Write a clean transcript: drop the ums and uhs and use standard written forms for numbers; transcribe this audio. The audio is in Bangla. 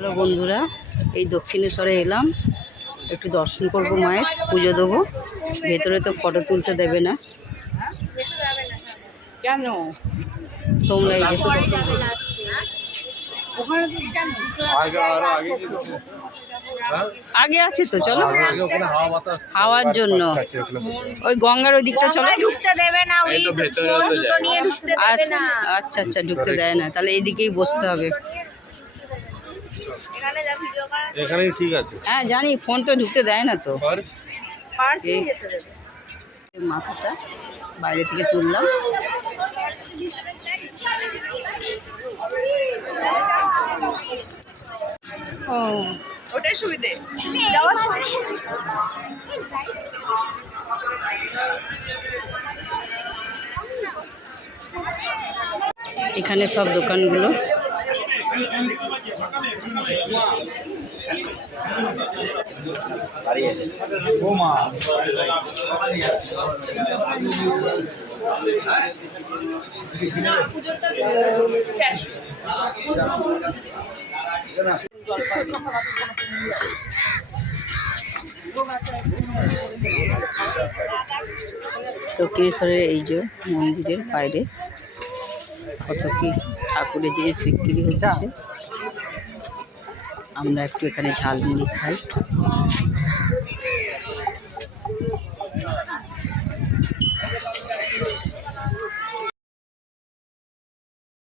হ্যালো বন্ধুরা, এই দক্ষিণেশ্বরে এলাম, একটু দর্শন করব, মায়ের পুজো দেবো। ভেতরে তো ফটো তুলতে দেবে না। কেন তোমরা এই যে আগে আছে তো, চলো হাওয়ার জন্য। ওই গঙ্গার ওই দিকটা চলো। ঢুকতে দেবে না, ওই জুতো নিয়ে ঢুকতে দেবে না। আচ্ছা আচ্ছা, ঢুকতে দেয় না, তাহলে এইদিকেই বসতে হবে। এখানেই ঠিক আছে। হ্যাঁ জানি, ফোন তো ঢুকতে দেয় না তো। মাথাটা বাইরে থেকে তুললাম। ও ওটাই সুবিধে যাওয়ার সময়। এখানে সব দোকানগুলো। দক্ষিণেশ্বরের এই যে মন্দিরের বাইরে কত কি ঠাকুরের জিনিস বিক্রি হচ্ছে। আমরা একটু এখানে ঝালমুড়ি খাই।